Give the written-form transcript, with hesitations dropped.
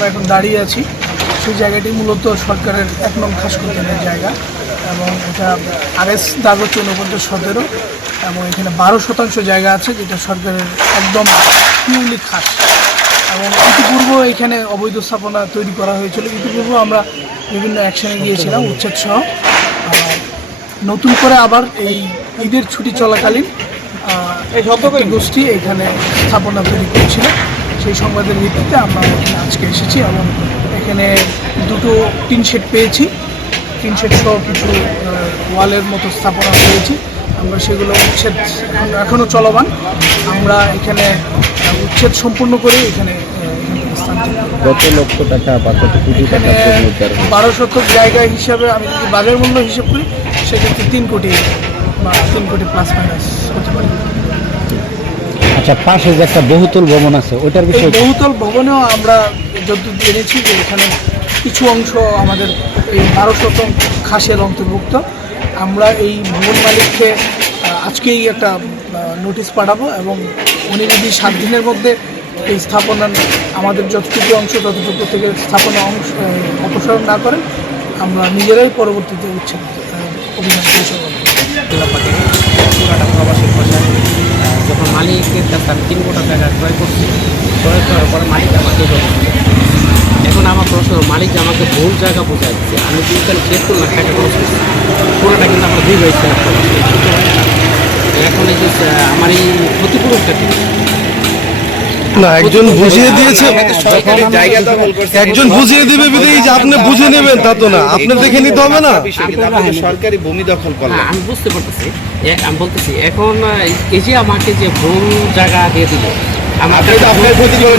আমরা এখন দাঁড়িয়ে আছি সেই জায়গাটি মূলত সরকারের 1 নং খাসকর্তনের জায়গা এবং এটা RS দাগ হচ্ছে 49-17 এবং এখানে 12% জায়গা আছে যেটা সরকারের একদম পিওরলি খাস এবং ইতিপূর্বে এখানে অবৈধ স্থাপনা তৈরি করা হয়েছিল। ইতিপূর্বে আমরা বিভিন্ন অ্যাকশনে গিয়েছিলাম উচ্ছেদ সহ। নতুন করে আবার এই ঈদের ছুটি চলাকালীন একটি গোষ্ঠী এখানে স্থাপনা তৈরি করছিল। সেই সংবাদের ভিত্তিতে আমরা এখানে আজকে এসেছি এবং এখানে দুটো টিন শেড পেয়েছি। টিন শেড সহ কিছু ওয়ালের মতো স্থাপনা পেয়েছি। আমরা সেগুলো উচ্ছেদ এখনও চলমান। আমরা এখানে উচ্ছেদ সম্পূর্ণ করে এখানে কত লক্ষ টাকা বা কত কোটি টাকা এখানে 12 শতক জায়গা হিসাবে আমি যদি বাজার মূল্য হিসাব করি সেক্ষেত্রে 3 কোটি বা 3 কোটি প্লাস মাইনাস হতে পারে। আচ্ছা, পাশে যে একটা বহুতল ভবন আছে ওইটার এই বিষয়ে বহুতল ভবনেও আমরা যতদূর জেনেছি যে এখানে কিছু অংশ আমাদের এই 12 শতক খাসের অন্তর্ভুক্ত। আমরা এই ভবন মালিককে আজকেই একটা নোটিশ পাঠাবো এবং উনি যদি 7 দিনের মধ্যে এই স্থাপনার আমাদের যতটুকু অংশ ততটুকু থেকে স্থাপনা অংশ অপসারণ না করেন আমরা নিজেরাই পরবর্তীতে উচ্ছেদ অভিযান পরিচালনা প্রবাসীর ভাষায় যখন মালিকের কাছে আমি 3 কোটি টাকা ক্রয় করছি, ক্রয় করার পরে মালিক আমাকে এখন আমার প্রশ্ন, মালিক আমাকে ভুল জায়গা বোঝায় দিচ্ছে। আমি কিন্তু চেক করলাম টাকা খরচ করছি, পুরোটা কিন্তু আমরা 2 হয়েছে। এখন এই যে আমার এই ক্ষতিপূরণটা কি না, একজন বুঝিয়ে দিয়েছে, একজন বুঝিয়ে দিবে বিদেই যে আপনি বুঝে নেবেন তা তো না, আপনি দেখে নিতে হবে না। সরকারি ভূমি দখল করলেন। আমি বুঝতে পারতেছি, আমি বলতেছি এখন এই যে আমাকে যে ভুল জায়গা দিয়ে দিল, আপনার ক্ষতি